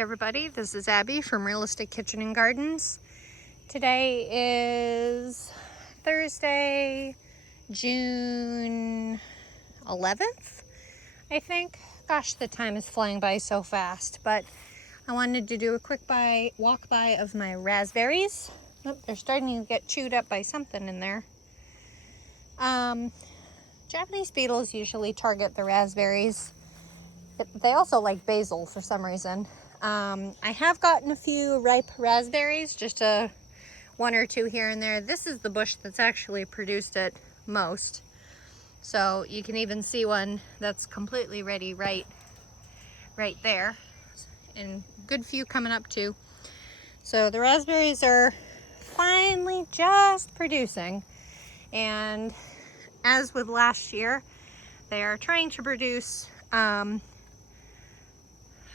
everybody, this is Abby from Realistic Kitchen and Gardens. Today is Thursday, June 11th, I think. Gosh, the time is flying by so fast, but I wanted to do a quick walk by of my raspberries. Oh, they're starting to get chewed up by something in there. Japanese beetles usually target the raspberries. They also like basil for some reason. I have gotten a few ripe raspberries, just one or two here and there. This is the bush that's actually produced it most. So you can even see one that's completely ready right there. And good few coming up too. So the raspberries are finally just producing. And as with last year, they are trying to produce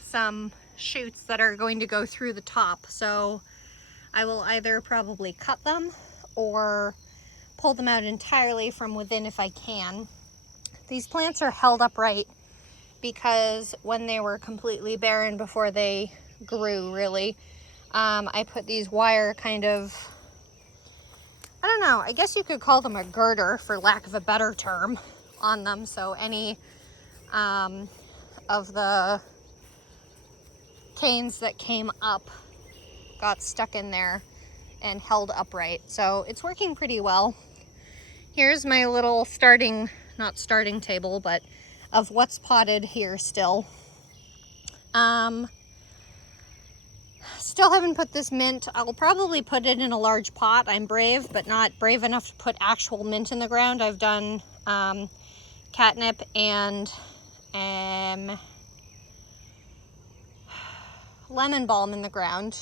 some shoots that are going to go through the top. So I will either probably cut them or pull them out entirely from within if I can. These plants are held upright because when they were completely barren before they grew really, I put these wire kind of, I don't know, I guess you could call them a girder for lack of a better term, on them. So any of the canes that came up got stuck in there and held upright. So it's working pretty well. Here's my little not starting table, but of what's potted here still. Still haven't put this mint. I'll probably put it in a large pot. I'm brave, but not brave enough to put actual mint in the ground. I've done catnip and lemon balm in the ground.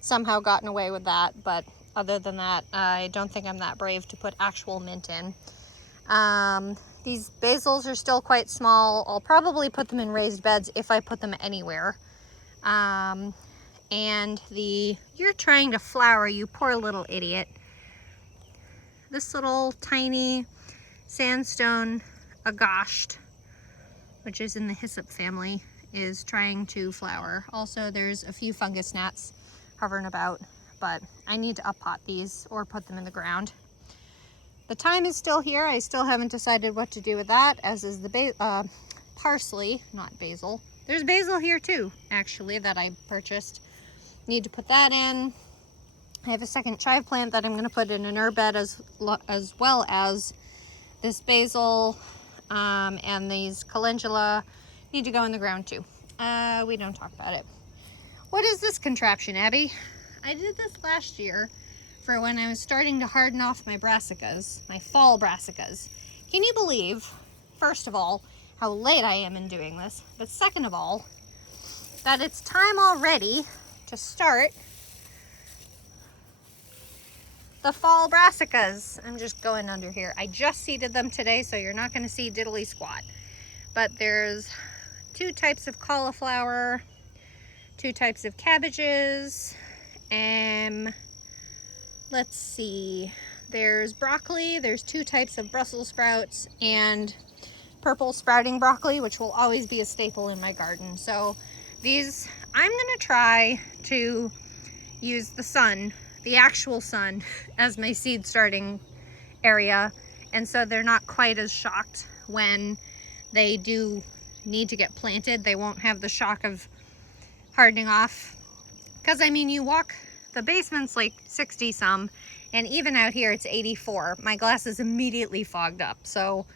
Somehow gotten away with that, but other than that, I don't think I'm that brave to put actual mint in. These basils are still quite small. I'll probably put them in raised beds if I put them anywhere. And you're trying to flower, you poor little idiot. This little tiny sandstone agoshed, which is in the hyssop family, is trying to flower. Also, there's a few fungus gnats hovering about, but I need to up pot these or put them in the ground. The thyme is still here. I still haven't decided what to do with that, as is the parsley, not basil. There's basil here too, actually, that I purchased. Need to put that in. I have a second chive plant that I'm going to put in an herb bed as well as this basil, and these calendula need to go in the ground too. We don't talk about it. What is this contraption, Abby? I did this last year for when I was starting to harden off my brassicas, my fall brassicas. Can you believe, first of all, how late I am in doing this, but second of all, that it's time already to start the fall brassicas. I'm just going under here. I just seeded them today, so you're not going to see diddly squat. But there's 2 types of cauliflower, 2 types of cabbages, and let's see, there's broccoli, there's 2 types of Brussels sprouts, and purple sprouting broccoli, which will always be a staple in my garden. So these, I'm gonna try to use the sun, the actual sun, as my seed starting area, and so they're not quite as shocked when they do need to get planted. They won't have the shock of hardening off, because I mean, you walk, the basement's like 60 some, and even out here it's 84. My glass is immediately fogged up. So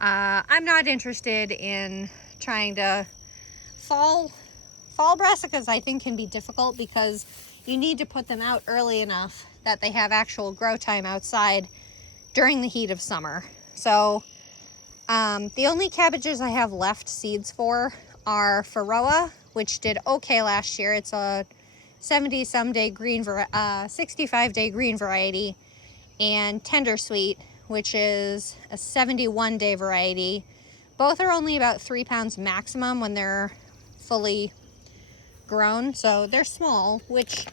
I'm not interested in trying to fall brassicas. I think can be difficult because you need to put them out early enough that they have actual grow time outside during the heat of summer. So the only cabbages I have left seeds for are Faroa, which did okay last year. It's a 70-some-day green, 65-day green variety, and Tender Sweet, which is a 71-day variety. Both are only about 3 pounds maximum when they're fully grown, so they're small, which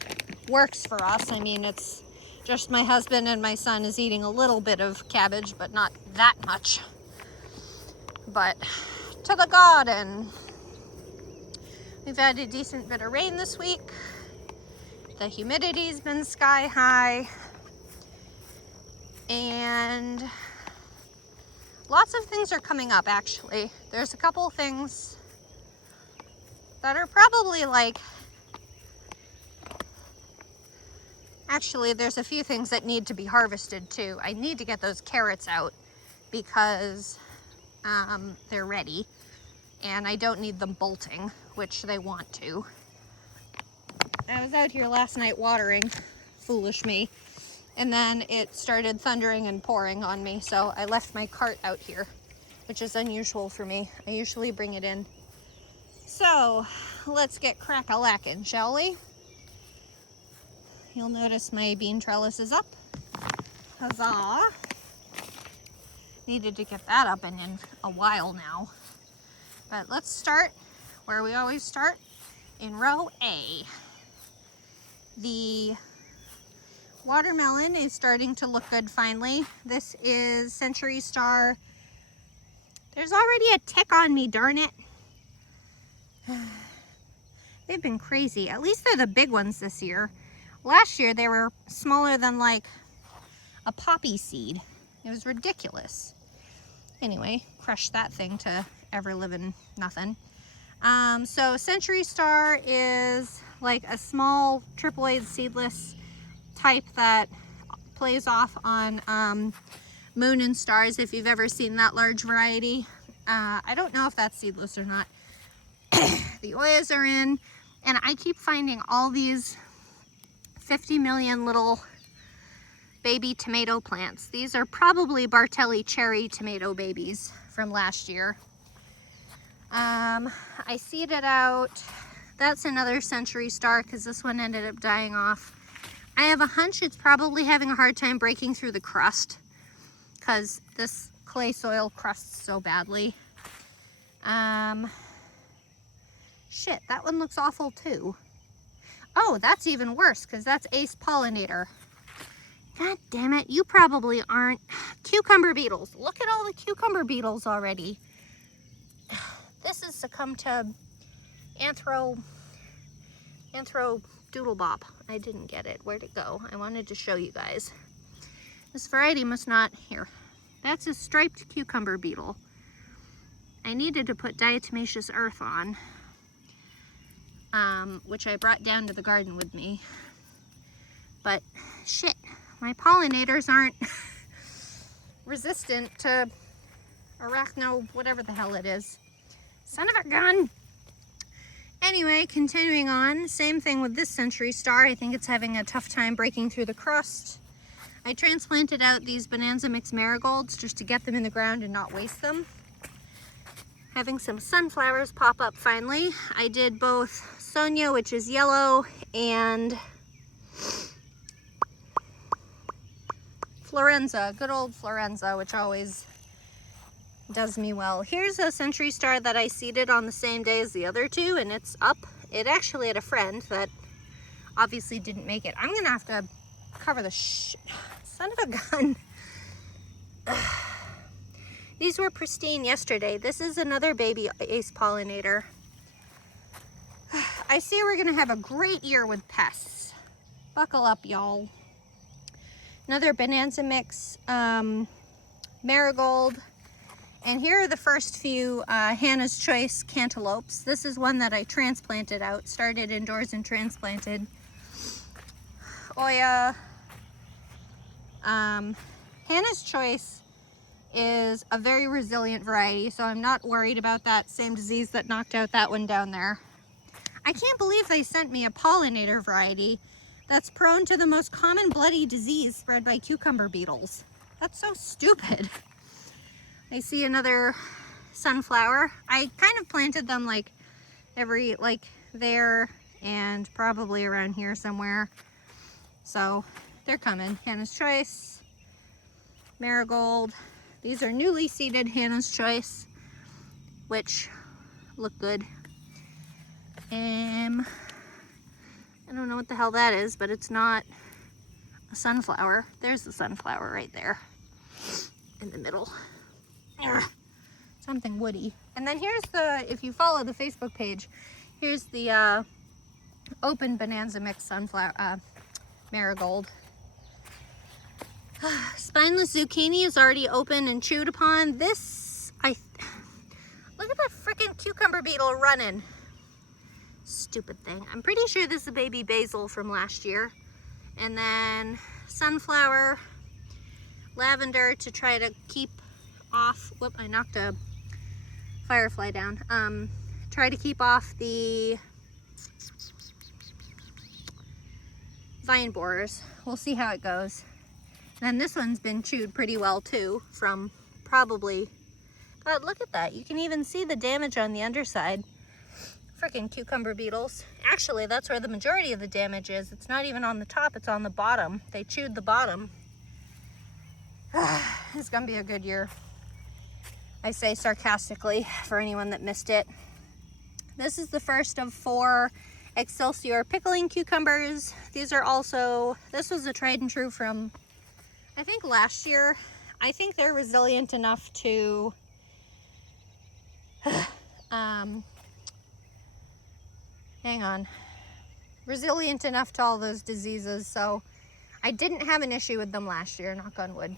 works for us. I mean, it's just my husband and my son is eating a little bit of cabbage, but not that much. But to the garden. We've had a decent bit of rain this week. The humidity's been sky high. And lots of things are coming up, actually. There's a couple things that are probably like, actually there's a few things that need to be harvested too. I need to get those carrots out because they're ready and I don't need them bolting, which they want to. I was out here last night watering, foolish me, and then it started thundering and pouring on me, so I left my cart out here, which is unusual for me. I usually bring it in. So let's get crack-a-lackin', shall we? You'll notice my bean trellis is up. Huzzah! Needed to get that up in a while now. But let's start where we always start, in row A. The watermelon is starting to look good finally. This is Century Star. There's already a tick on me, darn it. They've been crazy. At least they're the big ones this year. Last year they were smaller than like a poppy seed. It was ridiculous. Anyway, crushed that thing to ever living nothing. So Century Star is like a small triploid seedless type that plays off on moon and stars, if you've ever seen that large variety. I don't know if that's seedless or not. The Oyas are in, and I keep finding all these 50 million little baby tomato plants. These are probably Bartelli cherry tomato babies from last year. I seeded out, that's another Century Star because this one ended up dying off. I have a hunch it's probably having a hard time breaking through the crust because this clay soil crusts so badly. Shit, that one looks awful too. Oh, that's even worse because that's Ace Pollinator. God damn it, you probably aren't. Cucumber beetles. Look at all the cucumber beetles already. This has succumbed to anthro doodlebop. I didn't get it. Where'd it go? I wanted to show you guys. This variety must not, here. That's a striped cucumber beetle. I needed to put diatomaceous earth on, which I brought down to the garden with me. But shit, my pollinators aren't resistant to arachno, whatever the hell it is. Son of a gun! Anyway, continuing on, same thing with this Century Star. I think it's having a tough time breaking through the crust. I transplanted out these Bonanza Mix marigolds just to get them in the ground and not waste them. Having some sunflowers pop up finally. I did both Sonia, which is yellow, and Florenza, good old Florenza, which always does me well. Here's a Century Star that I seeded on the same day as the other two, and it's up. It actually had a friend that obviously didn't make it. I'm gonna have to cover the son of a gun. These were pristine yesterday. This is another baby Ace Pollinator. I see we're gonna have a great year with pests. Buckle up, y'all. Another Bonanza Mix marigold. And here are the first few Hannah's Choice cantaloupes. This is one that I transplanted out, started indoors and transplanted. Oya. Hannah's Choice is a very resilient variety, so I'm not worried about that same disease that knocked out that one down there. I can't believe they sent me a pollinator variety that's prone to the most common bloody disease spread by cucumber beetles. That's so stupid. I see another sunflower. I kind of planted them like there and probably around here somewhere. So they're coming. Hannah's Choice, marigold. These are newly seeded Hannah's Choice, which look good. I don't know what the hell that is, but it's not a sunflower. There's the sunflower right there in the middle. Something woody. And then here's the, if you follow the Facebook page, Here's the open Bonanza mix sunflower, marigold. Spineless zucchini is already open and chewed upon. This, look at that freaking cucumber beetle running. Stupid thing. I'm pretty sure this is a baby basil from last year. And then sunflower, lavender to try to keep off, whoop, I knocked a firefly down. Try to keep off the vine borers. We'll see how it goes. And this one's been chewed pretty well too, from probably, God, look at that. You can even see the damage on the underside. Freaking cucumber beetles. Actually, that's where the majority of the damage is. It's not even on the top, it's on the bottom. They chewed the bottom. It's gonna be a good year, I say sarcastically for anyone that missed it. This is the first of 4 Excelsior pickling cucumbers. These are also, this was a tried and true from, I think, last year. I think they're resilient enough to hang on, resilient enough to all those diseases, so I didn't have an issue with them last year, knock on wood.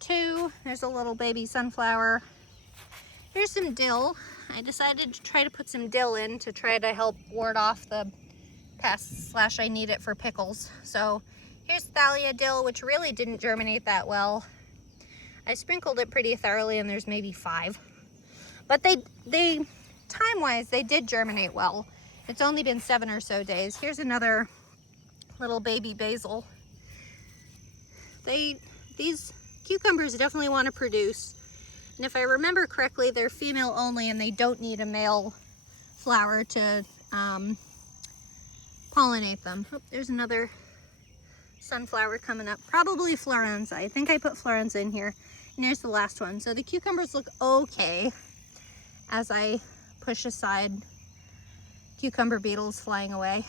2, there's a little baby sunflower. Here's some dill. I decided to try to put some dill in to try to help ward off the pests, / I need it for pickles. So here's thalia dill, which really didn't germinate that well. I sprinkled it pretty thoroughly and there's maybe 5. But they time-wise, they did germinate well. It's only been 7 or so days. Here's another little baby basil. These cucumbers definitely want to produce. And if I remember correctly, they're female only and they don't need a male flower to pollinate them. Oh, there's another sunflower coming up. Probably Florenza. I think I put Florenza in here. And here's the last one. So the cucumbers look okay as I push aside cucumber beetles flying away.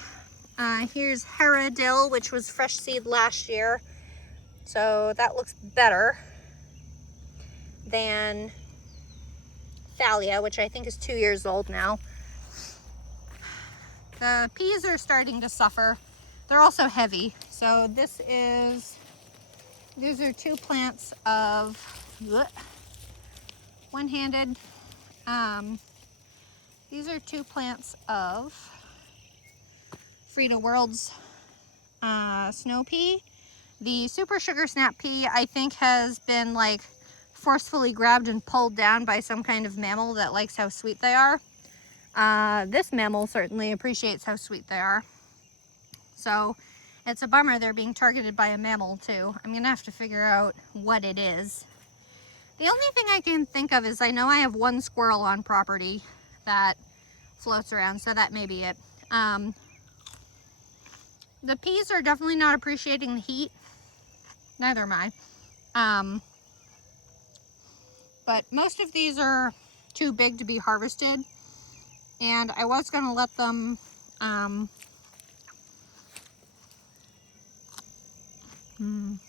Here's Hera dill, which was fresh seed last year. So that looks better than thalia, which I think is 2 years old now. The peas are starting to suffer. They're also heavy. So these are 2 plants of one-handed. These are 2 plants of Frida World's snow pea. The super sugar snap pea, I think, has been like forcefully grabbed and pulled down by some kind of mammal that likes how sweet they are. This mammal certainly appreciates how sweet they are. So it's a bummer they're being targeted by a mammal too. I'm gonna have to figure out what it is. The only thing I can think of is I know I have 1 squirrel on property that floats around, so that may be it. The peas are definitely not appreciating the heat. Neither am I. But most of these are too big to be harvested. And I was going to let them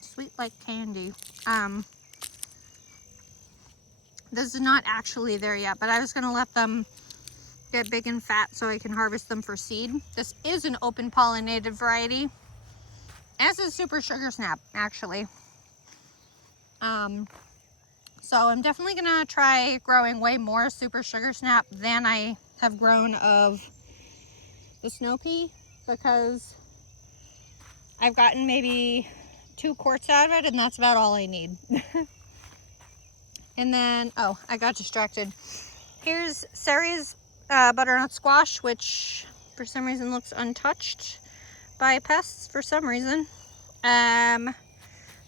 sweet like candy. This is not actually there yet, but I was going to let them get big and fat so I can harvest them for seed. This is an open pollinated variety, as is super sugar snap, actually. So I'm definitely gonna try growing way more super sugar snap than I have grown of the snow pea, because I've gotten maybe 2 quarts out of it and that's about all I need. And then, oh, I got distracted. Here's Sari's butternut squash, which for some reason looks untouched by pests for some reason.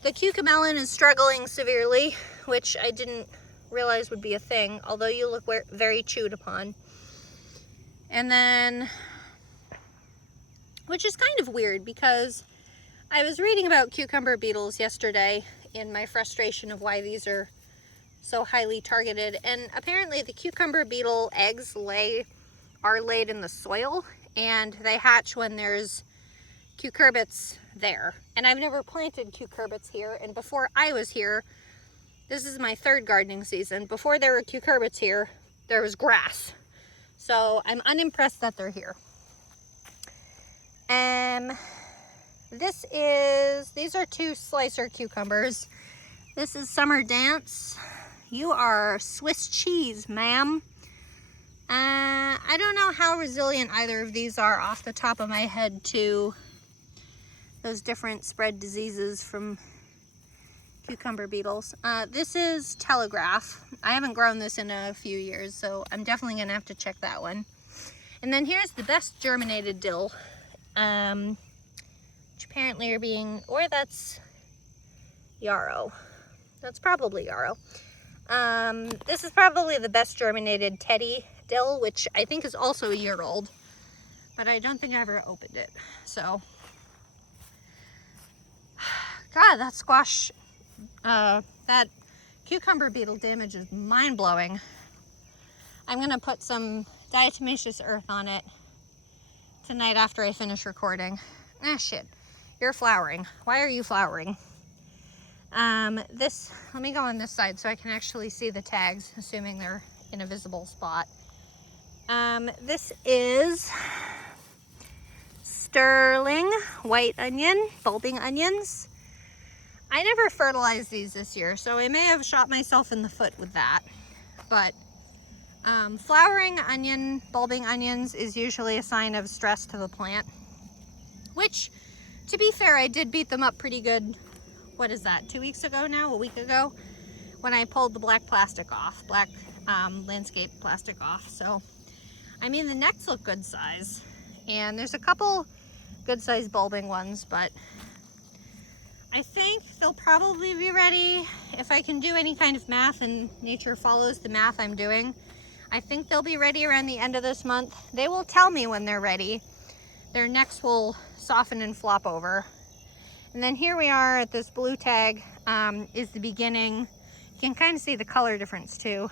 The cucamelon is struggling severely, which I didn't realize would be a thing, although you look very chewed upon. And then, which is kind of weird because I was reading about cucumber beetles yesterday in my frustration of why these are so highly targeted, and apparently the cucumber beetle eggs are laid in the soil and they hatch when there's cucurbits there. And I've never planted cucurbits here, and before I was here, this is my 3rd gardening season, before there were cucurbits here, there was grass. So I'm unimpressed that they're here. These are 2 slicer cucumbers. This is Summer Dance. You are Swiss cheese, ma'am. I don't know how resilient either of these are off the top of my head to those different spread diseases from cucumber beetles. This is Telegraph. I haven't grown this in a few years, so I'm definitely gonna have to check that one. And then here's the best germinated dill, which apparently are being, or that's yarrow. That's probably yarrow. This is probably the best germinated teddy dill, which I think is also a year old, but I don't think I ever opened it. So, God, that squash, that cucumber beetle damage is mind-blowing. I'm gonna put some diatomaceous earth on it tonight after I finish recording. Ah, shit, you're flowering. Why are you flowering? Let me go on this side so I can actually see the tags, assuming they're in a visible spot. This is sterling white onion, bulbing onions. I never fertilized these this year, so I may have shot myself in the foot with that. But flowering onion, bulbing onions is usually a sign of stress to the plant, which, to be fair, I did beat them up pretty good. What is that, 2 weeks ago now, a week ago, when I pulled the black plastic off, black landscape plastic off. So, I mean, the necks look good size, and there's a couple good size bulbing ones, but I think they'll probably be ready if I can do any kind of math and nature follows the math I'm doing. I think they'll be ready around the end of this month. They will tell me when they're ready. Their necks will soften and flop over. And then here we are at this blue tag, is the beginning. You can kind of see the color difference too,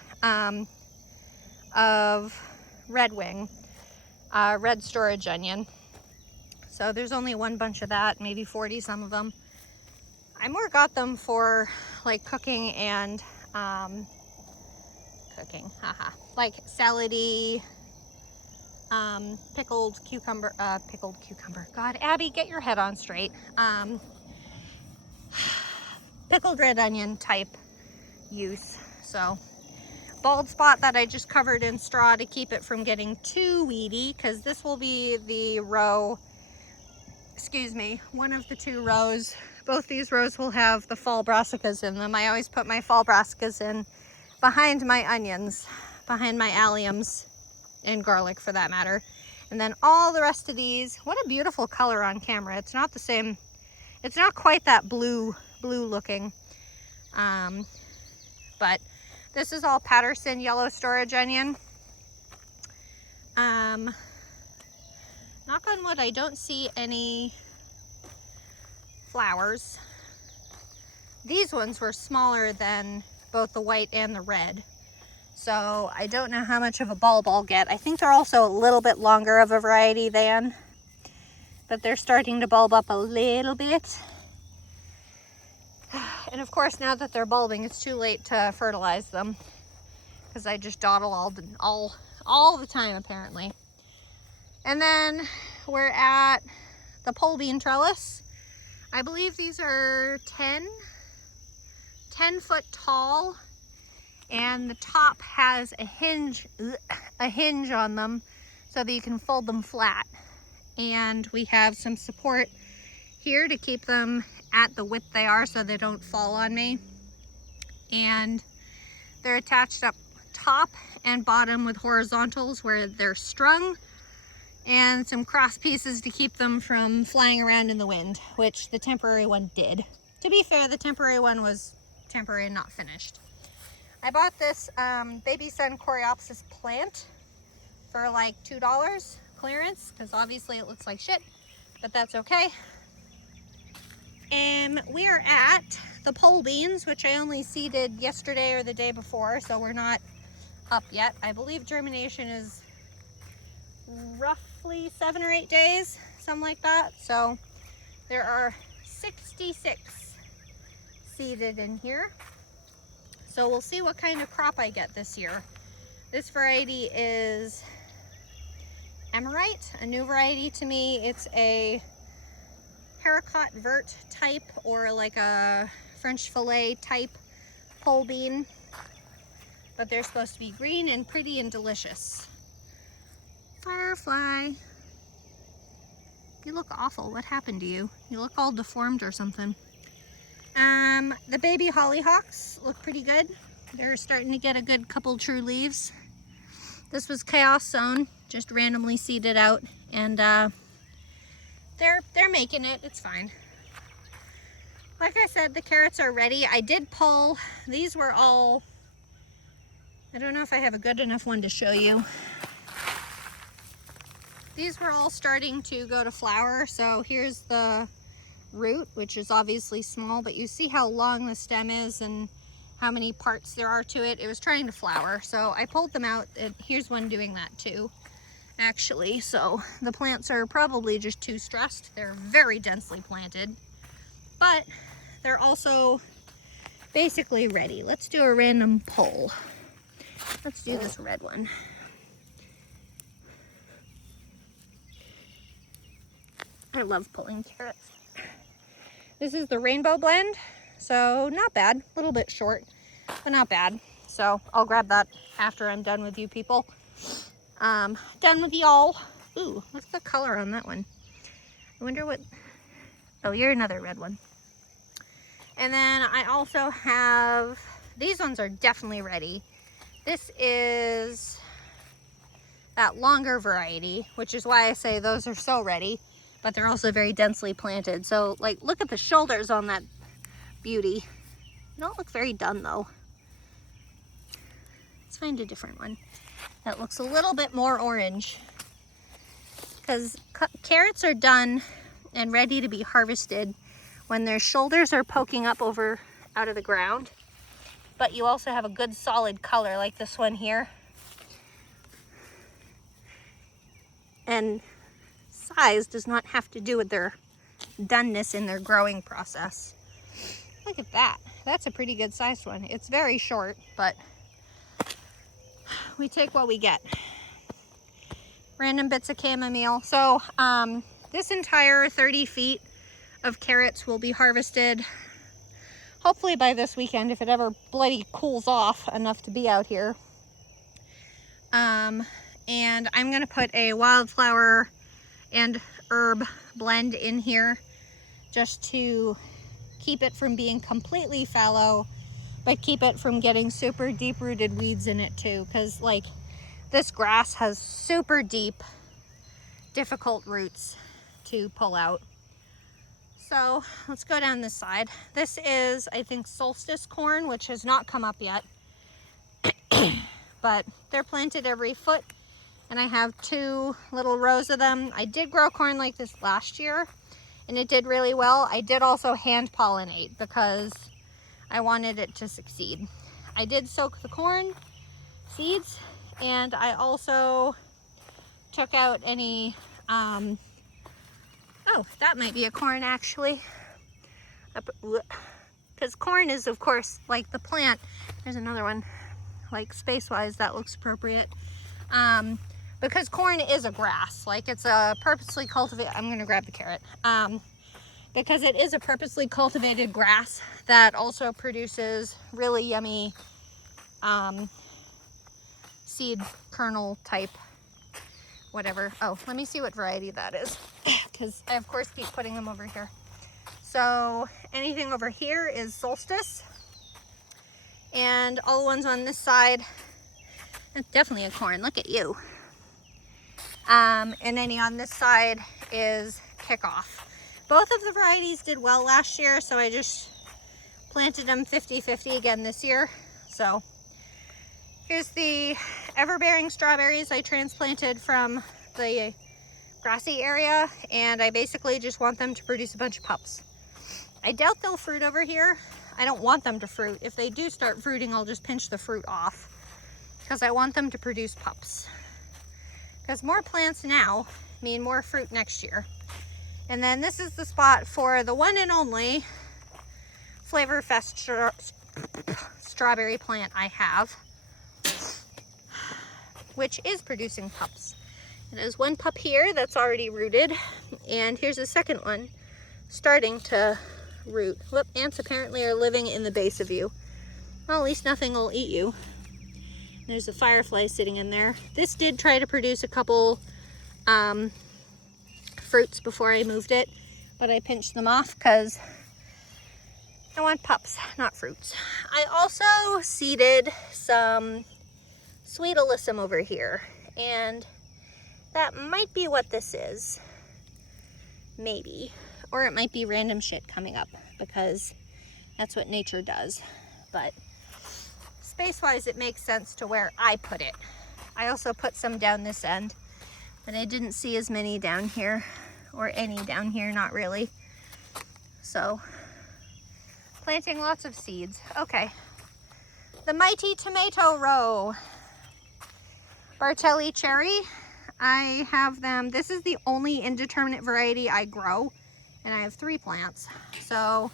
of red wing, red storage onion. So there's only one bunch of that, maybe 40 some of them. I more got them for like cooking and like salady, pickled cucumber. God, Abby, get your head on straight. Pickled red onion type use. So bald spot that I just covered in straw to keep it from getting too weedy, because this will be the row, one of the 2 rows. Both these rows will have the fall brassicas in them. I always put my fall brassicas in behind my onions, behind my alliums, and garlic for that matter. And then all the rest of these, what a beautiful color on camera. It's not the same, it's not quite that blue looking. But this is all Patterson yellow storage onion. Knock on wood, I don't see any flowers. These ones were smaller than both the white and the red, so I don't know how much of a bulb I'll get. I think they're also a little bit longer of a variety than, but they're starting to bulb up a little bit. And of course, now that they're bulbing, it's too late to fertilize them, because I just dawdle all the time apparently. And then we're at the pole bean trellis. I believe these are 10 foot tall, and the top has a hinge on them so that you can fold them flat. And we have some support here to keep them at the width they are so they don't fall on me. And they're attached up top and bottom with horizontals where they're strung, and some cross pieces to keep them from flying around in the wind, which the temporary one did. To be fair, the temporary one was temporary and not finished. I bought this baby sun coreopsis plant for like $2 clearance, because obviously it looks like shit, but that's okay. And we are at the pole beans, which I only seeded yesterday or the day before, so we're not up yet. I believe germination is roughly 7 or 8 days, something like that. So there are 66 seeded in here. So we'll see what kind of crop I get this year. This variety is emerite, a new variety to me. It's a haricot vert type, or like a French fillet type pole bean, but they're supposed to be green and pretty and delicious. Firefly, you look awful. What happened to you? You look all deformed or something. The baby hollyhocks look pretty good. They're starting to get a good couple true leaves. This was chaos sown, just randomly seeded out, and they're making it. It's fine. Like I said, the carrots are ready. I did pull. These were all, I don't know if I have a good enough one to show you. These were all starting to go to flower. So here's the root, which is obviously small, but you see how long the stem is and how many parts there are to it. It was trying to flower, so I pulled them out, and here's one doing that too, actually. So the plants are probably just too stressed. They're very densely planted, but they're also basically ready. Let's do a random pull. Let's do this red one. I love pulling carrots. This is the rainbow blend, so not bad. A little bit short, but not bad. So I'll grab that after I'm done with you people. Done with y'all. Ooh, what's the color on that one? I wonder what, oh, you're another red one. And then I also have, these ones are definitely ready. This is that longer variety, which is why I say those are so ready, but they're also very densely planted. So like, look at the shoulders on that beauty. They don't look very done though. Let's find a different one that looks a little bit more orange, because carrots are done and ready to be harvested when their shoulders are poking up over out of the ground, but you also have a good solid color like this one here. And size does not have to do with their doneness in their growing process. Look at that. That's a pretty good sized one. It's very short, but we take what we get. Random bits of chamomile. So this entire 30 feet of carrots will be harvested hopefully by this weekend, if it ever bloody cools off enough to be out here. And I'm gonna put a wildflower and herb blend in here just to keep it from being completely fallow, but keep it from getting super deep rooted weeds in it too, because like this grass has super deep, difficult roots to pull out. So let's go down this side. This is, I think, solstice corn, which has not come up yet, but they're planted every foot, and I have 2 little rows of them. I did grow corn like this last year, and it did really well. I did also hand pollinate because I wanted it to succeed. I did soak the corn seeds, and I also took out any, oh, that might be a corn actually. Because corn is, of course, like the plant. There's another one, like space-wise, that looks appropriate. Because corn is a grass, like it's a purposely cultivated, I'm gonna grab the carrot. Because it is a purposely cultivated grass that also produces really yummy seed kernel type whatever. Oh, let me see what variety that is, because I of course keep putting them over here. So anything over here is solstice, and all the ones on this side, that's definitely a corn, look at you. And any on this side is kickoff. Both of the varieties did well last year, so I just planted them 50-50 again this year. So here's the ever-bearing strawberries I transplanted from the grassy area, and I basically just want them to produce a bunch of pups. I doubt they'll fruit over here. I don't want them to fruit. If they do start fruiting, I'll just pinch the fruit off, because I want them to produce pups. Because more plants now mean more fruit next year. And then this is the spot for the one and only Flavor Fest strawberry plant I have, which is producing pups. There's one pup here that's already rooted, and here's a second one starting to root. Whoop, ants apparently are living in the base of you. Well, at least nothing will eat you. There's a firefly sitting in there. This did try to produce a couple fruits before I moved it, but I pinched them off because I want pups, not fruits. I also seeded some sweet alyssum over here, and that might be what this is. Maybe. Or it might be random shit coming up, because that's what nature does. But space-wise, it makes sense to where I put it. I also put some down this end, but I didn't see as many down here, or any down here, not really. So, planting lots of seeds. Okay. The mighty tomato row. Bartelli cherry. I have them, this is the only indeterminate variety I grow, and I have 3 plants. So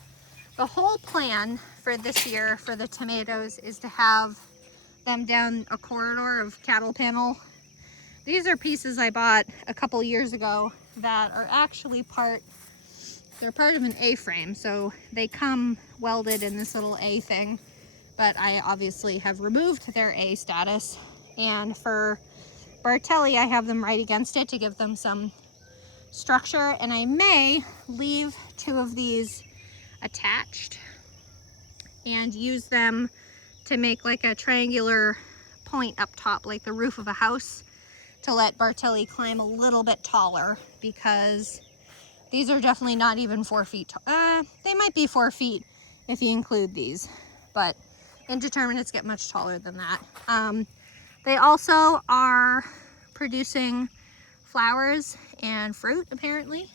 the whole plan for this year for the tomatoes is to have them down a corridor of cattle panel. These are pieces I bought a couple years ago that are actually they're part of an A-frame, so they come welded in this little A thing, but I obviously have removed their A status, and for Bartelli, I have them right against it to give them some structure, and I may leave 2 of these attached and use them to make like a triangular point up top, like the roof of a house, to let Bartelli climb a little bit taller, because these are definitely not even 4 feet tall. They might be 4 feet if you include these, but indeterminates get much taller than that. They also are producing flowers and fruit, apparently.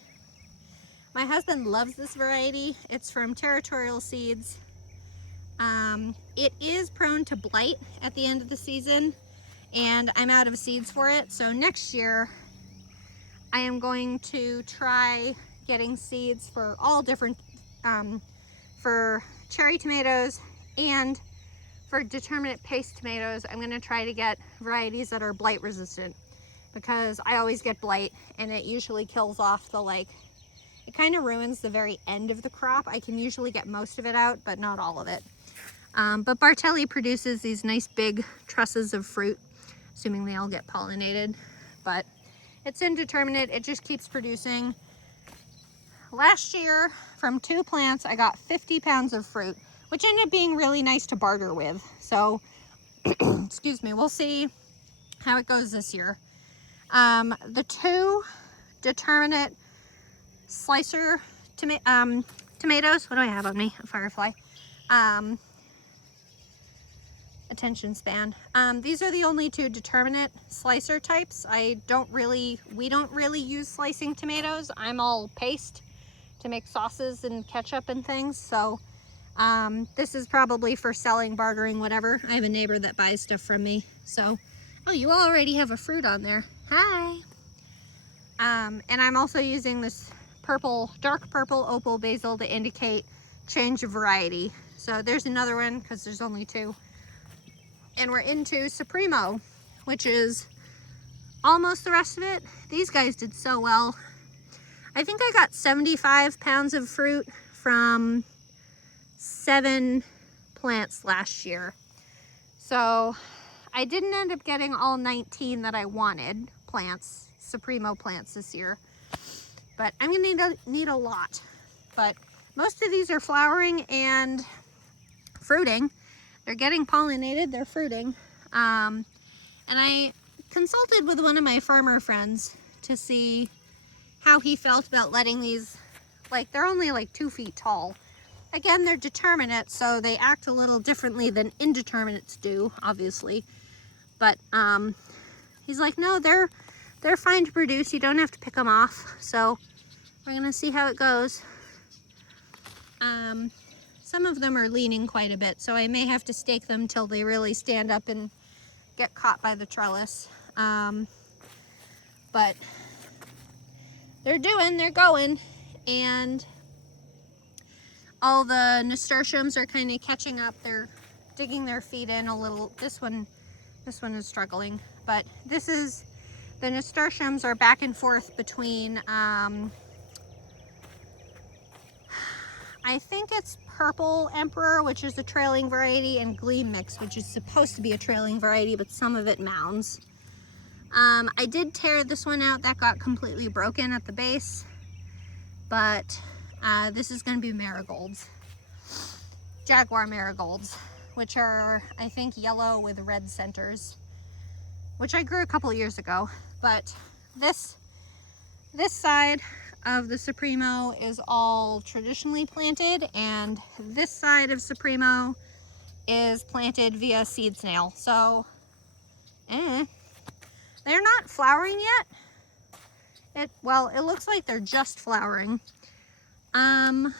My husband loves this variety. It's from Territorial Seeds. It is prone to blight at the end of the season, and I'm out of seeds for it. So next year, I am going to try getting seeds for all different, for cherry tomatoes and for determinate paste tomatoes. I'm going to try to get varieties that are blight resistant, because I always get blight and it usually kills off the, it kind of ruins the very end of the crop. I can usually get most of it out, but not all of it. But Bartelli produces these nice big trusses of fruit, assuming they all get pollinated, but it's indeterminate. It just keeps producing. Last year, from 2 plants, I got 50 pounds of fruit, which ended up being really nice to barter with. So, excuse me, we'll see how it goes this year. The 2 determinate slicer tomatoes, what do I have on me? A firefly. Attention span. These are the only 2 determinate slicer types. We don't really use slicing tomatoes. I'm all paste to make sauces and ketchup and things. So this is probably for selling, bartering, whatever. I have a neighbor that buys stuff from me. So, oh, you already have a fruit on there. Hi. And I'm also using this dark purple opal basil to indicate change of variety. So there's another one, because there's only 2. And we're into Supremo, which is almost the rest of it. These guys did so well. I think I got 75 pounds of fruit from 7 plants last year. So I didn't end up getting all 19 that I wanted plants, Supremo plants this year. But I'm gonna need a lot. But most of these are flowering and fruiting. They're getting pollinated, they're fruiting. And I consulted with one of my farmer friends to see how he felt about letting these, they're only 2 feet tall. Again, they're determinate, so they act a little differently than indeterminates do, obviously. But he's like, no, they're fine to produce. You don't have to pick them off. So we're gonna see how it goes. Some of them are leaning quite a bit, so I may have to stake them till they really stand up and get caught by the trellis. But they're going, and all the nasturtiums are kind of catching up. They're digging their feet in a little. This one is struggling, but this is The nasturtiums are back and forth between, I think it's Purple Emperor, which is a trailing variety, and Gleam Mix, which is supposed to be a trailing variety, but some of it mounds. I did tear this one out. That got completely broken at the base, but this is going to be marigolds. Jaguar marigolds, which are, I think, yellow with red centers, which I grew a couple years ago. But this side of the Supremo is all traditionally planted, and this side of Supremo is planted via seed snail. So, they're not flowering yet. Well, it looks like they're just flowering. I'm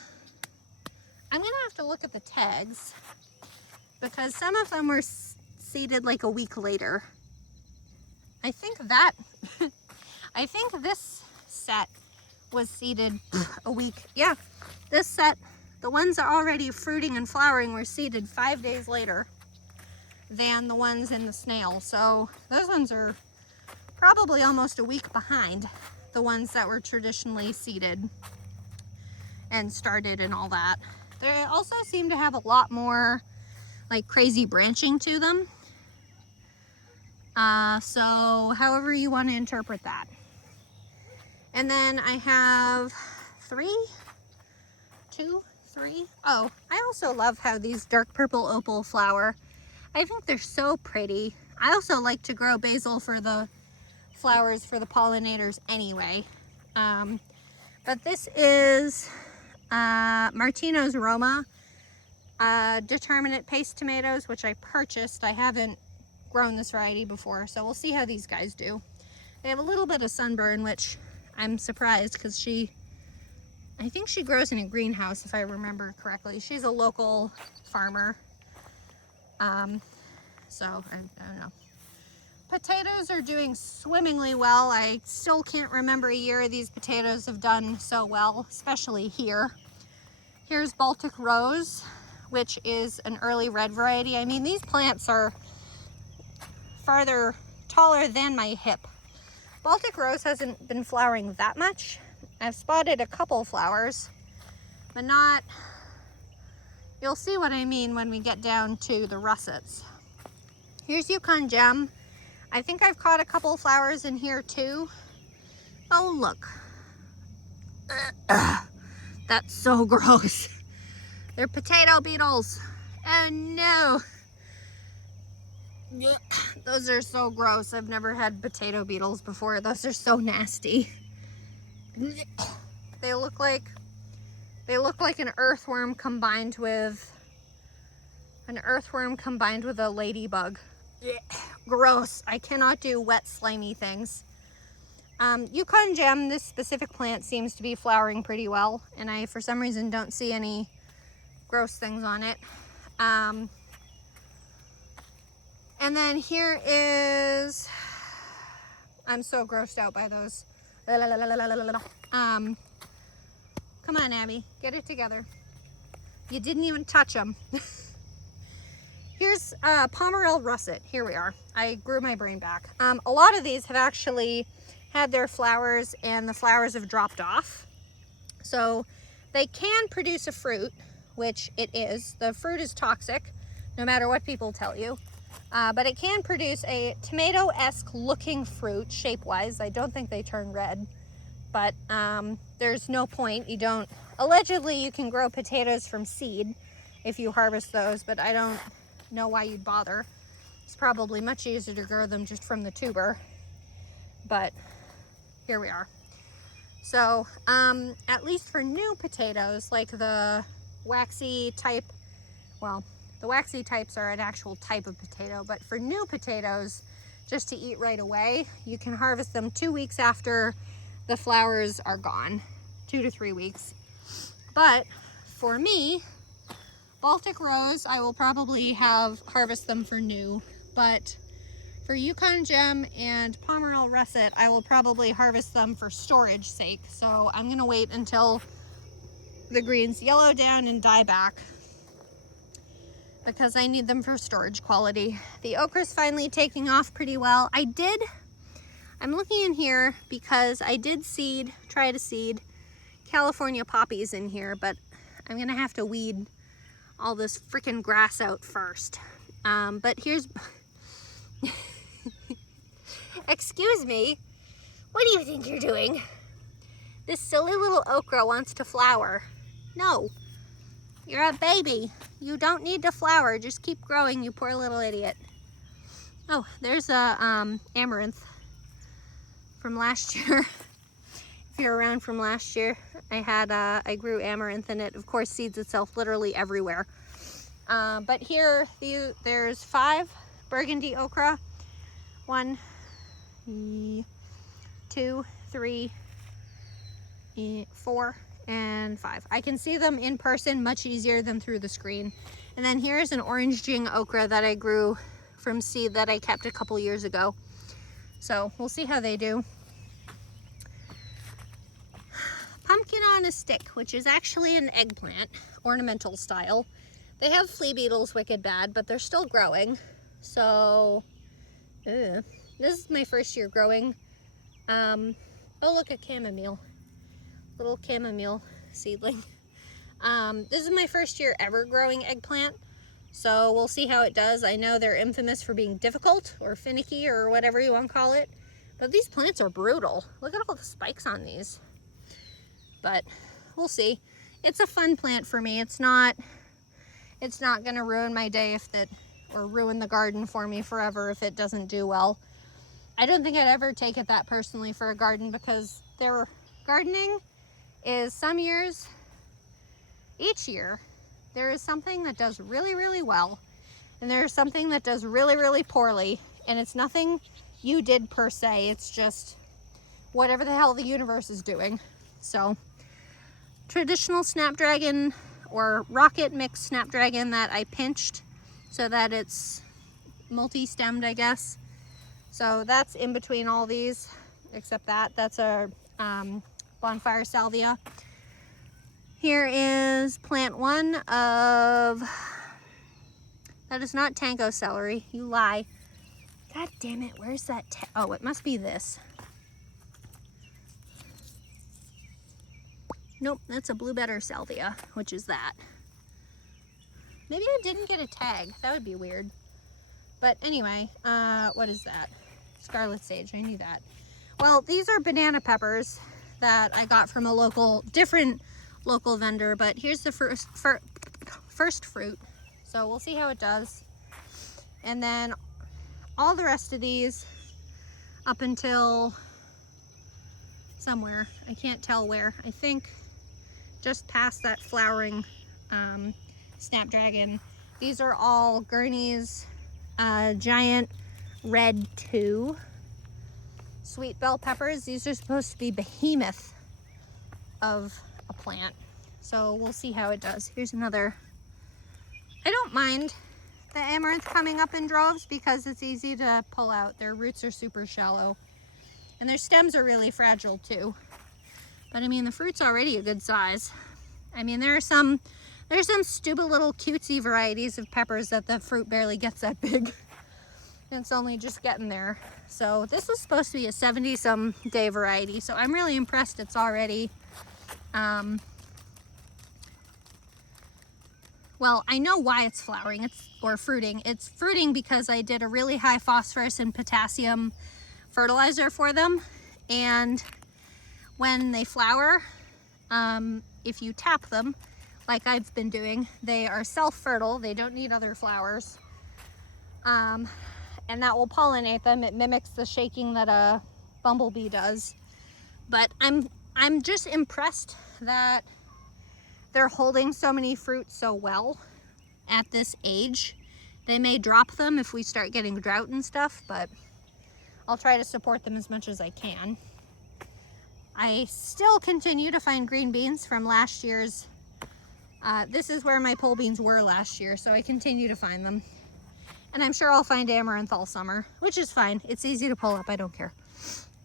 gonna have to look at the tags because some of them were seeded like a week later. I think I think this set was seeded a week. Yeah, this set, the ones that are already fruiting and flowering were seeded 5 days later than the ones in the snail. So those ones are probably almost a week behind the ones that were traditionally seeded and started and all that. They also seem to have a lot more like crazy branching to them. So however you want to interpret that. And then I have two, three. Oh, I also love how these dark purple opal flower. I think they're so pretty. I also like to grow basil for the flowers for the pollinators anyway. But this is Martino's Roma determinate paste tomatoes, which I purchased. I haven't grown this variety before, so we'll see how these guys do. They have a little bit of sunburn, which I'm surprised because I think she grows in a greenhouse if I remember correctly. She's a local farmer. So I don't know. Potatoes are doing swimmingly well. I still can't remember a year these potatoes have done so well, especially here. Here's Baltic Rose, which is an early red variety. I mean, these plants are farther taller than my hip. Baltic Rose hasn't been flowering that much. I've spotted a couple flowers, but not, you'll see what I mean when we get down to the russets. Here's Yukon Gem. I think I've caught a couple flowers in here too. Oh, look. That's so gross. They're potato beetles. Oh no. Those are so gross. I've never had potato beetles before. Those are so nasty. They look like an earthworm combined with a ladybug. Gross. I cannot do wet, slimy things. Yukon Gem, this specific plant seems to be flowering pretty well, and I, for some reason, don't see any gross things on it. And then here is, I'm so grossed out by those. Come on, Abby, get it together. You didn't even touch them. Here's Pomerelle russet. Here we are. I grew my brain back. A lot of these have actually had their flowers and the flowers have dropped off. So they can produce a fruit, which it is. The fruit is toxic, no matter what people tell you. But it can produce a tomato-esque looking fruit shape-wise. I don't think they turn red, but there's no point. You don't, allegedly you can grow potatoes from seed if you harvest those, but I don't know why you'd bother. It's probably much easier to grow them just from the tuber, but here we are. So at least for new potatoes, like the waxy type, well, the waxy types are an actual type of potato, but for new potatoes, just to eat right away, you can harvest them 2 weeks after the flowers are gone, 2 to 3 weeks. But for me, Baltic Rose, I will probably harvest them for new, but for Yukon Gem and Pomerelle russet, I will probably harvest them for storage sake. So I'm gonna wait until the greens yellow down and die back, because I need them for storage quality. The okra's finally taking off pretty well. I I'm looking in here because I did try to seed California poppies in here, but I'm gonna have to weed all this freaking grass out first. But here's, excuse me, what do you think you're doing? This silly little okra wants to flower. No, you're a baby. You don't need to flower, just keep growing, you poor little idiot. Oh, there's a amaranth from last year. If you're around from last year, I grew amaranth and it of course seeds itself literally everywhere. But here there's 5 burgundy okra. 1, 2, 3, 4, and 5. I can see them in person much easier than through the screen. And then here's an orange jing okra that I grew from seed that I kept a couple years ago. So we'll see how they do. Pumpkin on a stick, which is actually an eggplant, ornamental style. They have flea beetles wicked bad, but they're still growing. So, this is my first year growing. Oh, look, a chamomile. Little chamomile seedling. This is my first year ever growing eggplant. So we'll see how it does. I know they're infamous for being difficult or finicky or whatever you want to call it. But these plants are brutal. Look at all the spikes on these. But we'll see. It's a fun plant for me. It's not going to ruin my day or ruin the garden for me forever if it doesn't do well. I don't think I'd ever take it that personally for a garden, because their gardening is some years, each year, there is something that does really, really well, and there's something that does really, really poorly, and it's nothing you did per se, it's just whatever the hell the universe is doing. So, traditional snapdragon or rocket mix snapdragon that I pinched so that it's multi-stemmed, I guess. So that's in between all these, except that's a bonfire salvia. Here is plant 1 of, that is not tango celery, you lie. God damn it, where's that, oh, it must be this. Nope, that's a blue better salvia, which is that. Maybe I didn't get a tag, that would be weird. But anyway, what is that? Scarlet sage, I knew that. Well, these are banana peppers that I got from a different local vendor, but here's the first fruit. So we'll see how it does. And then all the rest of these up until somewhere, I can't tell where, I think just past that flowering snapdragon. These are all Gurney's giant red 2 sweet bell peppers. These are supposed to be behemoth of a plant. So we'll see how it does. Here's another. I don't mind the amaranth coming up in droves because it's easy to pull out. Their roots are super shallow and their stems are really fragile too. But I mean, the fruit's already a good size. I mean, there's some stupid little cutesy varieties of peppers that the fruit barely gets that big. It's only just getting there. So this was supposed to be a 70-some day variety. So I'm really impressed it's already, well, I know why it's flowering or fruiting. It's fruiting because I did a really high phosphorus and potassium fertilizer for them. And when they flower, if you tap them, like I've been doing, they are self-fertile. They don't need other flowers. And that will pollinate them. It mimics the shaking that a bumblebee does. But I'm just impressed that they're holding so many fruits so well at this age. They may drop them if we start getting drought and stuff, but I'll try to support them as much as I can. I still continue to find green beans from last year's. This is where my pole beans were last year, so I continue to find them. And I'm sure I'll find amaranth all summer, which is fine. It's easy to pull up, I don't care.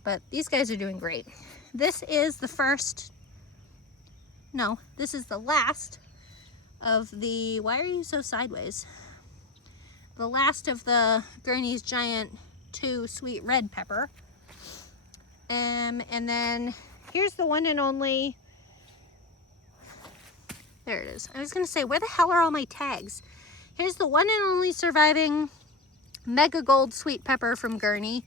But these guys are doing great. This is the this is the last of the, why are you so sideways? The last of the Gurney's Giant 2 sweet red pepper. And then here's the one and only, there it is. I was gonna say, where the hell are all my tags? Here's the one and only surviving Mega Gold sweet pepper from Gurney.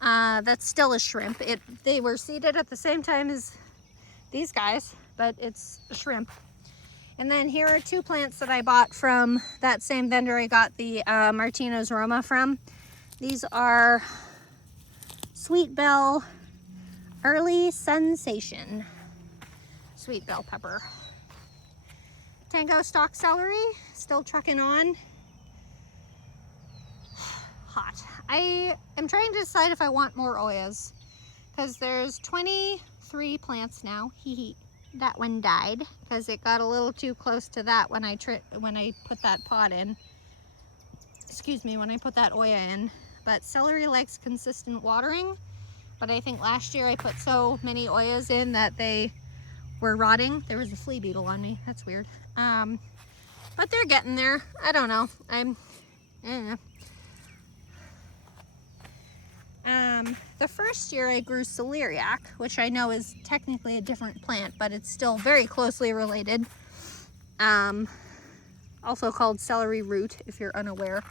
That's still a shrimp. They were seeded at the same time as these guys, but it's a shrimp. And then here are two plants that I bought from that same vendor I got the Martino's Roma from. These are Sweet Bell Early Sensation sweet bell pepper. Tango stalk celery, still trucking on. Hot. I am trying to decide if I want more Oyas, because there's 23 plants now. That one died because it got a little too close to that when I put that pot in. Excuse me, when I put that Oya in. But celery likes consistent watering, but I think last year I put so many Oyas in that they were rotting. There was a flea beetle on me. That's weird. But they're getting there. I don't know. I don't know. The first year I grew celeriac, which I know is technically a different plant, but it's still very closely related. Also called celery root, if you're unaware.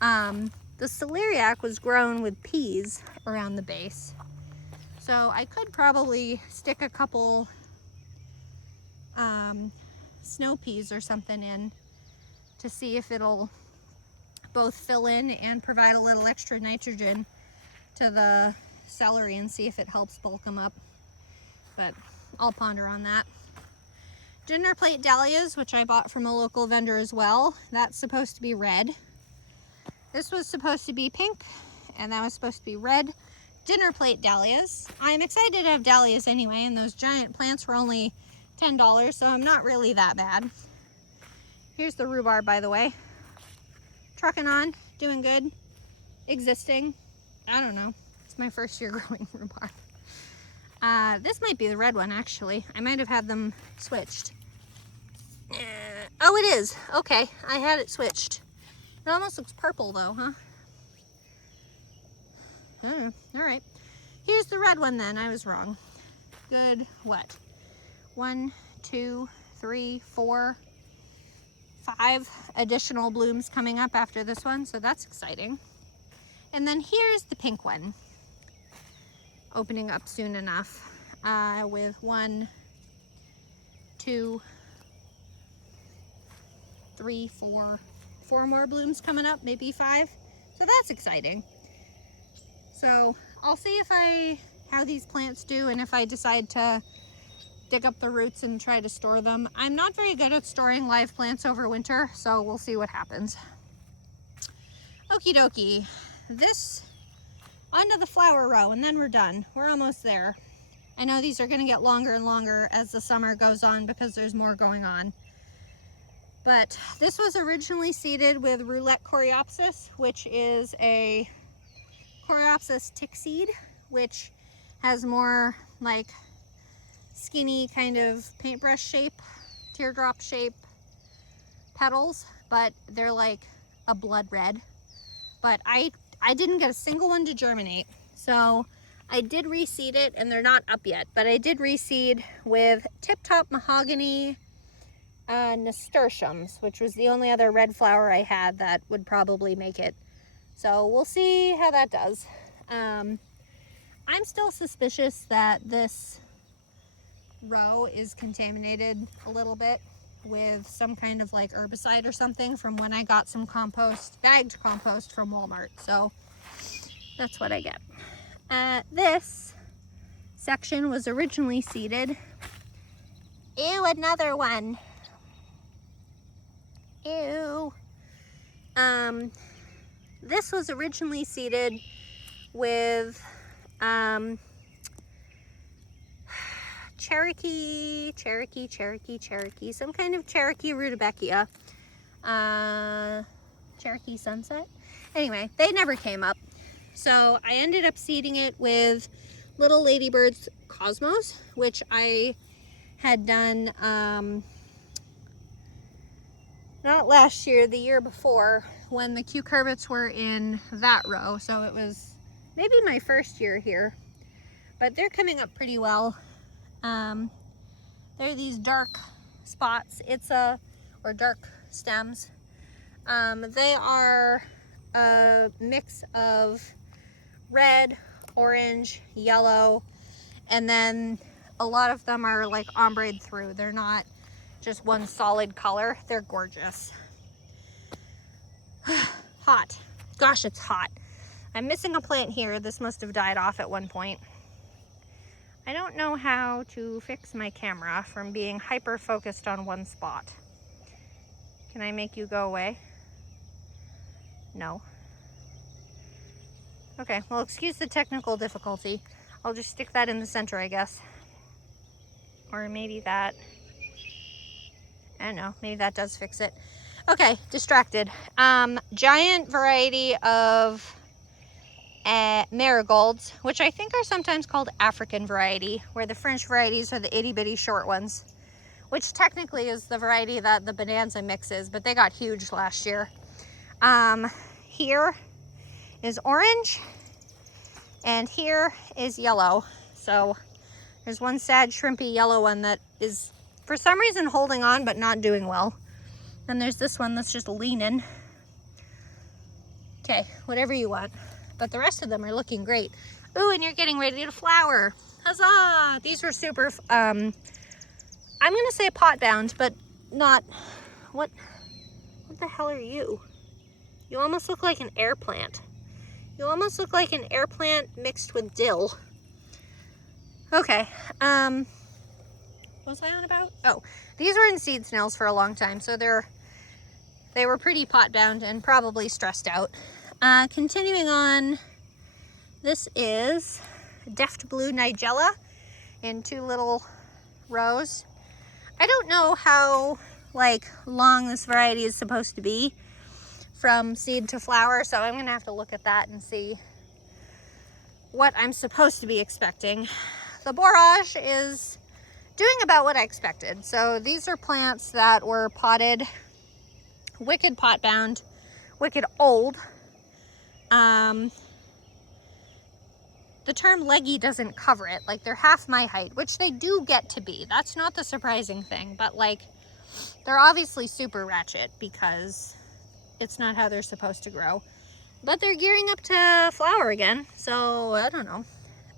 The celeriac was grown with peas around the base. So I could probably stick a couple snow peas or something in to see if it'll both fill in and provide a little extra nitrogen to the celery and see if it helps bulk them up. But I'll ponder on that. Dinner plate dahlias, which I bought from a local vendor as well. That's supposed to be red. This was supposed to be pink, and that was supposed to be red. Dinner plate dahlias. I'm excited to have dahlias anyway, and those giant plants were only $10, so I'm not really that bad. Here's the rhubarb, by the way. Trucking on, doing good, existing. I don't know. It's my first year growing rhubarb. This might be the red one, actually. I might have had them switched. Oh, it is. Okay, I had it switched. It almost looks purple, though, huh? All right. Here's the red one, then. I was wrong. Good, what? 1, 2, 3, 4, 5 additional blooms coming up after this one, so that's exciting. And then here's the pink one, opening up soon enough, with 1, 2, 3, 4 more blooms coming up, maybe 5. So that's exciting. So I'll see how these plants do, and if I decide to dig up the roots and try to store them. I'm not very good at storing live plants over winter, so we'll see what happens. Okie dokie. This onto the flower row, and then we're done. We're almost there. I know these are going to get longer and longer as the summer goes on because there's more going on. But this was originally seeded with roulette coreopsis, which is a coreopsis tick seed, which has more like skinny kind of paintbrush shape, teardrop shape petals, but they're like a blood red. But I didn't get a single one to germinate, so I did reseed it, and they're not up yet, but I did reseed with Tip Top Mahogany nasturtiums, which was the only other red flower I had that would probably make it. So we'll see how that does. I'm still suspicious that this row is contaminated a little bit with some kind of like herbicide or something from when I got some compost, bagged compost from Walmart. So that's what I get. This section was originally seeded. Ew, another one. Ew. This was originally seeded with Cherokee, some kind of Cherokee rudbeckia, Cherokee sunset. Anyway, they never came up. So I ended up seeding it with Little Ladybird's Cosmos, which I had done, not last year, the year before, when the cucurbits were in that row. So it was maybe my first year here. but they're coming up pretty well. There are these dark spots, or dark stems. They are a mix of red, orange, yellow, and then a lot of them are like ombre'd through. They're not just one solid color. They're gorgeous. Hot. Gosh, it's hot. I'm missing a plant here. This must have died off at one point. I don't know how to fix my camera from being hyper focused on one spot. Can I make you go away? No. Okay, well, excuse the technical difficulty. I'll just stick that in the center, I guess. Or maybe that, I don't know, maybe that does fix it. Okay, distracted. Giant variety of marigolds, which I think are sometimes called African variety, where the French varieties are the itty bitty short ones, which technically is the variety that the Bonanza mixes, but they got huge last year. Here is orange, and here is yellow. So there's one sad shrimpy yellow one that is for some reason holding on but not doing well. And there's this one that's just leaning. Okay, whatever you want. But the rest of them are looking great. Ooh, and you're getting ready to flower. Huzzah! These were super, I'm gonna say pot bound, but not, what the hell are you? You almost look like an air plant. You almost look like an air plant mixed with dill. Okay, what was I on about? Oh, these were in seed snails for a long time, so they were pretty pot bound and probably stressed out. Continuing on, this is Deft Blue Nigella in 2 little rows. I don't know how long this variety is supposed to be from seed to flower, so I'm gonna have to look at that and see what I'm supposed to be expecting. The borage is doing about what I expected. So these are plants that were potted, wicked pot bound, wicked old. The term leggy doesn't cover it. Like, they're half my height, which they do get to be. That's not the surprising thing, but they're obviously super ratchet because it's not how they're supposed to grow. But they're gearing up to flower again, so I don't know.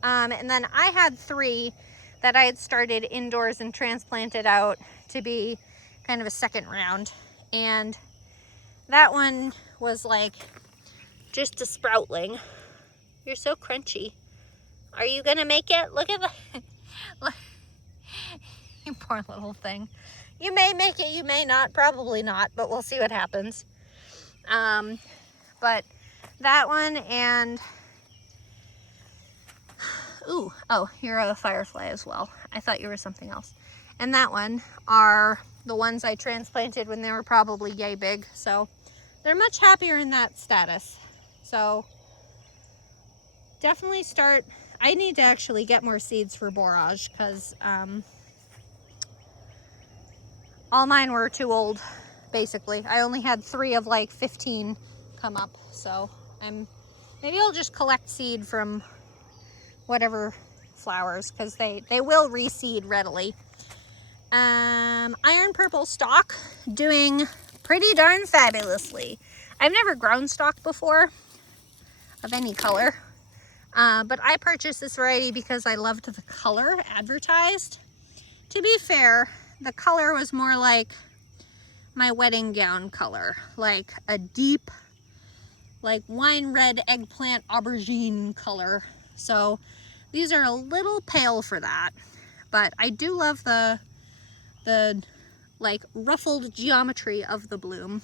And then I had 3 that I had started indoors and transplanted out to be kind of a second round. And that one was just a sproutling. You're so crunchy. Are you gonna make it? Look at the, you poor little thing. You may make it, you may not, probably not, but we'll see what happens. But that one and, ooh, oh, you're a firefly as well. I thought you were something else. And that one are the ones I transplanted when they were probably yay big. So they're much happier in that status. So definitely start, I need to actually get more seeds for borage because all mine were too old, basically. I only had 3 of 15 come up. So maybe I'll just collect seed from whatever flowers because they will reseed readily. Iron purple stalk doing pretty darn fabulously. I've never grown stalk before of any color, but I purchased this variety because I loved the color advertised. To be fair, the color was more like my wedding gown color, like a deep wine red eggplant aubergine color. So these are a little pale for that, but I do love the ruffled geometry of the bloom.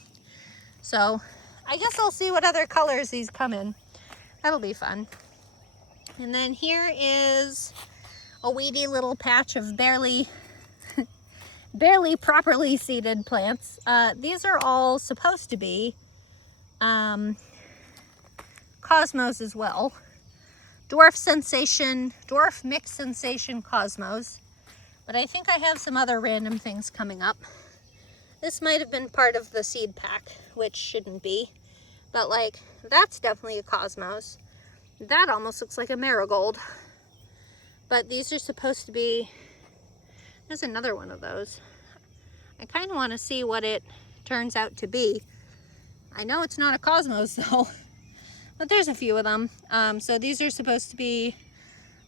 So I guess I'll see what other colors these come in. That'll be fun. And then here is a weedy little patch of barely properly seeded plants. These are all supposed to be cosmos as well. Dwarf mix sensation cosmos. But I think I have some other random things coming up. This might have been part of the seed pack, which shouldn't be. But that's definitely a cosmos. That almost looks like a marigold. But these are supposed to be, there's another one of those. I kind of want to see what it turns out to be. I know it's not a cosmos though, but there's a few of them. So these are supposed to be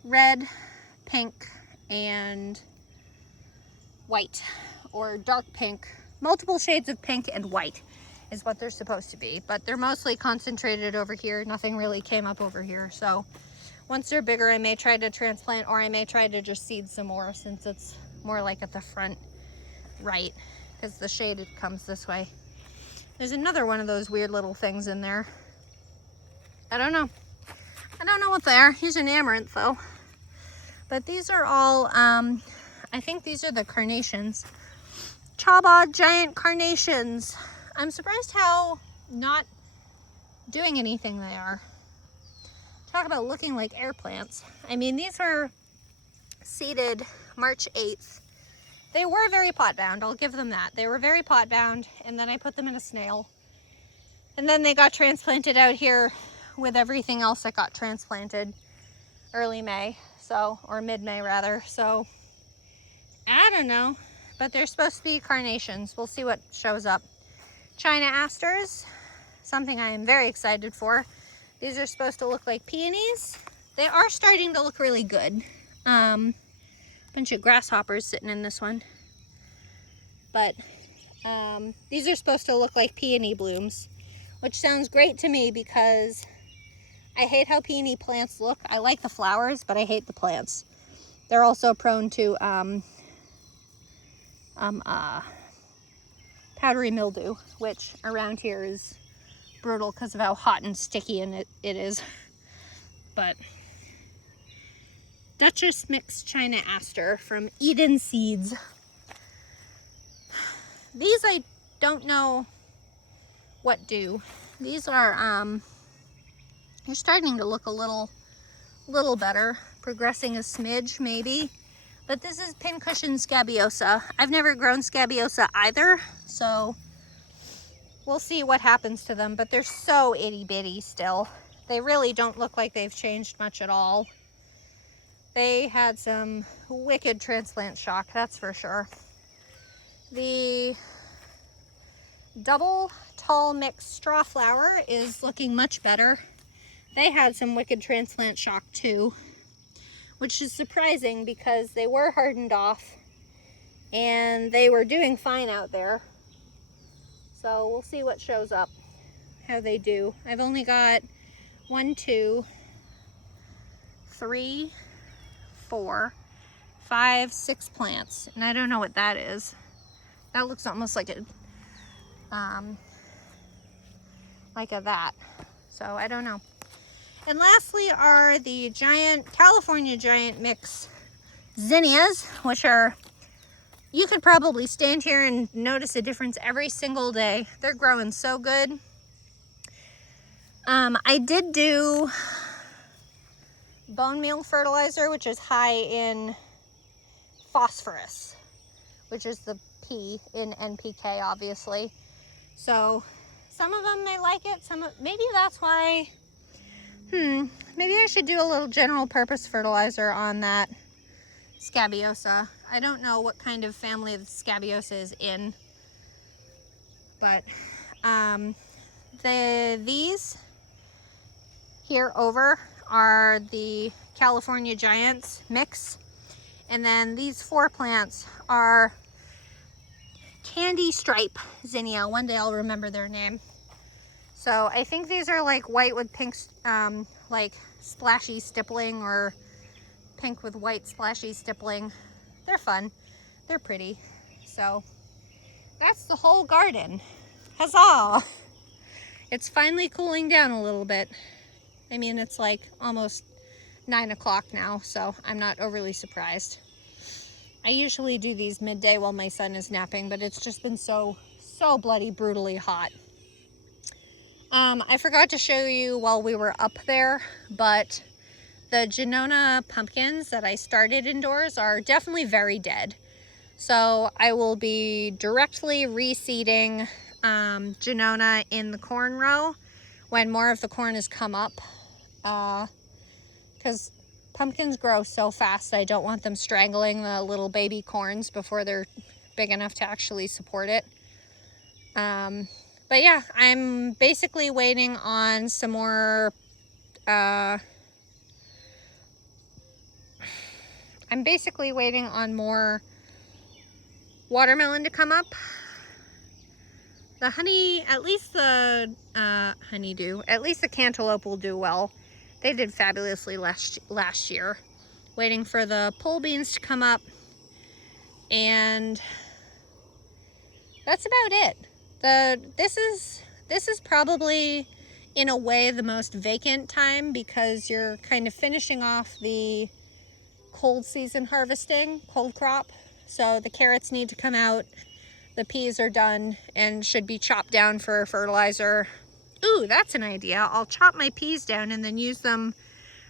red, pink, and white, or dark pink. Multiple shades of pink and white is what they're supposed to be, but they're mostly concentrated over here. Nothing really came up over here. So once they're bigger, I may try to transplant, or I may try to just seed some more, since it's more like at the front right, because the shade comes this way. There's another one of those weird little things in there. I don't know what they are. Here's an amaranth though. But these are all, I think these are the carnations. Chaba giant carnations. I'm surprised how not doing anything they are. Talk about looking like air plants. I mean, these were seeded March 8th. They were very pot bound, I'll give them that. They were very pot bound, and then I put them in a snail. And then they got transplanted out here with everything else that got transplanted early May, so, or mid-May rather. So, I don't know, but they're supposed to be carnations. We'll see what shows up. China asters, something I am very excited for. These are supposed to look like peonies. They are starting to look really good. Bunch of grasshoppers sitting in this one. But these are supposed to look like peony blooms, which sounds great to me because I hate how peony plants look. I like the flowers, but I hate the plants. They're also prone to powdery mildew, which around here is brutal because of how hot and sticky it is. But Duchess mixed China aster from Eden Seeds. These I don't know what do. These are they're starting to look a little better, progressing a smidge maybe. But this is pincushion scabiosa. I've never grown scabiosa either, so we'll see what happens to them, but they're so itty bitty still. They really don't look like they've changed much at all. They had some wicked transplant shock, that's for sure. The double tall mixed straw flower is looking much better. They had some wicked transplant shock too, which is surprising because they were hardened off and they were doing fine out there. So we'll see what shows up, how they do. I've only got 1, 2, 3, 4, 5, 6 plants, and I don't know what that is. That looks almost like a that. So I don't know. And lastly are the California giant mix zinnias, which are, you could probably stand here and notice a difference every single day. They're growing so good. I did do bone meal fertilizer, which is high in phosphorus, which is the P in NPK, obviously. So some of them may like it, maybe that's why, maybe I should do a little general purpose fertilizer on that scabiosa. I don't know what kind of family the scabiosa is in, but these here over are the California Giants mix, and then these 4 plants are Candy Stripe zinnia. One day I'll remember their name. So I think these are like white with pink, like splashy stippling, or pink with white splashy stippling. They're fun. They're pretty. So that's the whole garden. Huzzah! It's finally cooling down a little bit. I mean, it's like almost 9 o'clock now, so I'm not overly surprised. I usually do these midday while my son is napping, but it's just been so bloody brutally hot. I forgot to show you while we were up there, but the Genona pumpkins that I started indoors are definitely very dead. So I will be directly reseeding Genona in the corn row when more of the corn has come up, because pumpkins grow so fast. I don't want them strangling the little baby corns before they're big enough to actually support it. But yeah, I'm basically waiting on some more, I'm basically waiting on more watermelon to come up. The honey, at least the honeydew, at least the cantaloupe will do well. They did fabulously last year. Waiting for the pole beans to come up, and that's about it. This is probably in a way the most vacant time because you're kind of finishing off the cold season harvesting, cold crop. So the carrots need to come out. The peas are done and should be chopped down for fertilizer. Ooh, that's an idea. I'll chop my peas down and then use them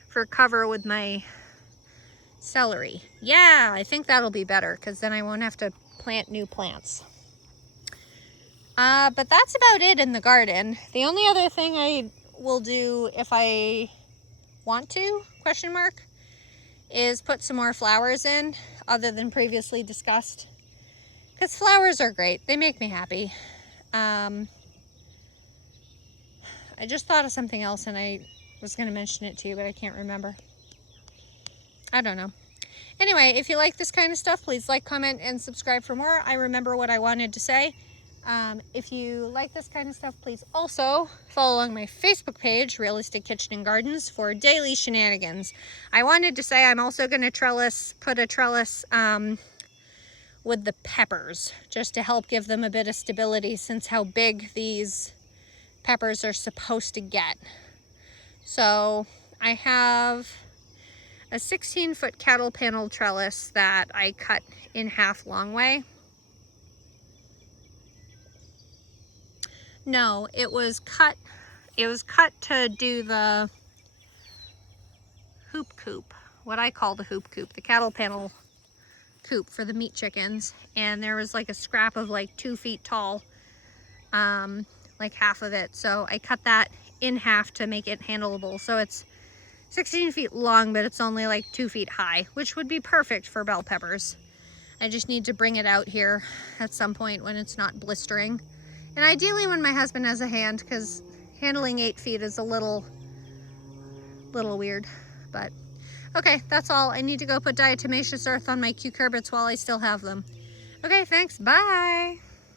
for cover with my celery. Yeah, I think that'll be better because then I won't have to plant new plants. But that's about it in the garden. The only other thing I will do if I want to, question mark, is put some more flowers in other than previously discussed. Because flowers are great. They make me happy. I just thought of something else and I was going to mention it to you, but I can't remember. I don't know. Anyway, if you like this kind of stuff, please like, comment, and subscribe for more. I remember what I wanted to say. If you like this kind of stuff, please also follow along my Facebook page, Realistic Kitchen and Gardens, for daily shenanigans. I wanted to say I'm also going to put a trellis with the peppers, just to help give them a bit of stability since how big these peppers are supposed to get. So I have a 16-foot cattle panel trellis that I cut in half long way. No, it was cut to do the hoop coop, what I call the hoop coop, the cattle panel coop for the meat chickens. And there was like a scrap of like 2 feet tall, like half of it. So I cut that in half to make it handleable. So it's 16 feet long, but it's only like 2 feet high, which would be perfect for bell peppers. I just need to bring it out here at some point when it's not blistering. And ideally when my husband has a hand, because handling 8 feet is a little weird, but okay, that's all. I need to go put diatomaceous earth on my cucurbits while I still have them. Okay, thanks, bye.